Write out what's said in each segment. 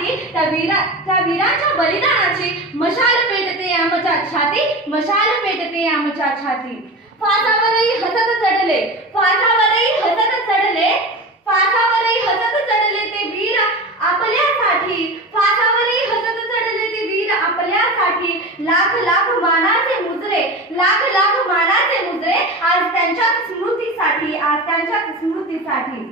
छाती त्या वीराच्या बलिदानाची मशाल पेटते आमच्या छाती, मशाल पेटते आमच्या छाती. फासावरही हसत चढले, फासावरही हसत चढले, फासावरही हसत चढले ते वीर आपल्यासाठी, फासावरही हसत चढले ते वीर आपल्यासाठी. लाख लाख मानाचे मुजरे, लाख लाख मानाचे मुजरे आज त्यांच्याच स्मृतीसाठी, आज त्यांच्याच स्मृतीसाठी.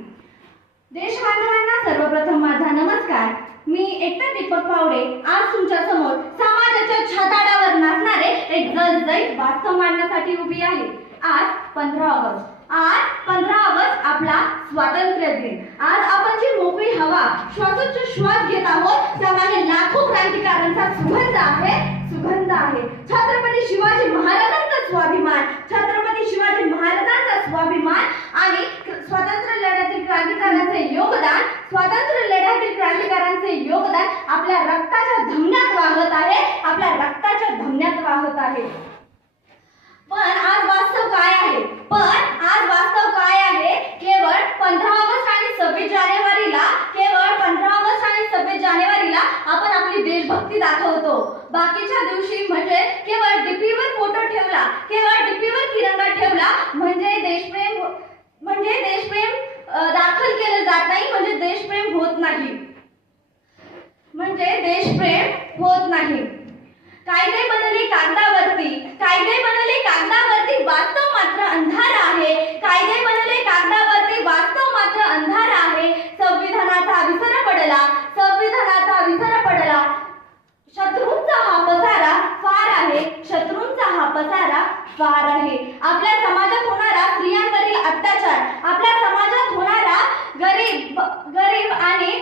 देशबांधवांना सर्वप्रथम माझा नमस्कार. मी एकता दीपक पावडे आज तुमच्या समोर समाजाच्या छाताडावर नाचणारे एक जळजळीत वास्तव मांडण्यासाठी उभी आहे. आज 15 ऑगस्ट, आज 15 ऑगस्ट आपला स्वातंत्र्य दिन. आज आपण जी मोकळी हवा श्वासोच्छ्वास घेत आहोत त्यामागे लाखो क्रांतिकारकांचा सुगंध आहे, सुगंध आहे. छत्रपती शिवाजी महाराजांचा स्वाभिमान, छत्रपती शिवाजी महाराजांचा स्वाभिमान आणि स्वातंत्र्य लढ्यातील क्रांतिकारकांचे योगदान, स्वातंत्र्य लढ्यातील क्रांतिकारकांचे योगदान आपल्या रक्ताच्या धमन्यात वाहत आहे, आपल्या रक्ताच्या धमन्यात वाहत आहे. पण आज वास्तव काय आहे? पण आज वास्तव काय आहे? केवळ 15 ऑगस्ट आणि 26 जानेवारीला, केवळ 15 ऑगस्ट आणि 26 जानेवारीला आपण आपली देशभक्ती दाखवतो. बाकीच्या दिवशी म्हणजे केवळ डीपीवर फोटो ठेवला, केवळ डीपीवर तिरंगा ठेवला म्हणजे देशप्रेम, म्हणजे देशप्रेम दाखल केलं जात नाही, म्हणजे देशप्रेम होत नाही, म्हणजे देशप्रेम होत नाही. कायदे बनले कागदावरती, कायदे बनले कागदावरती, वास्तव मात्र अंधार आहे. कायदे बनले कागदावरती, वास्तव मात्र अंधार आहे. संविधानाचा विसर पडला, संविधानाचा विसर पडला. शत्रूंचा हा पसारा फार आहे, शत्रूंचा हा पसारा फार आहे. आपल्या समाजात होणारा स्त्रियांवरील अत्याचार, आपल्या समाजात होणारा गरीब आणि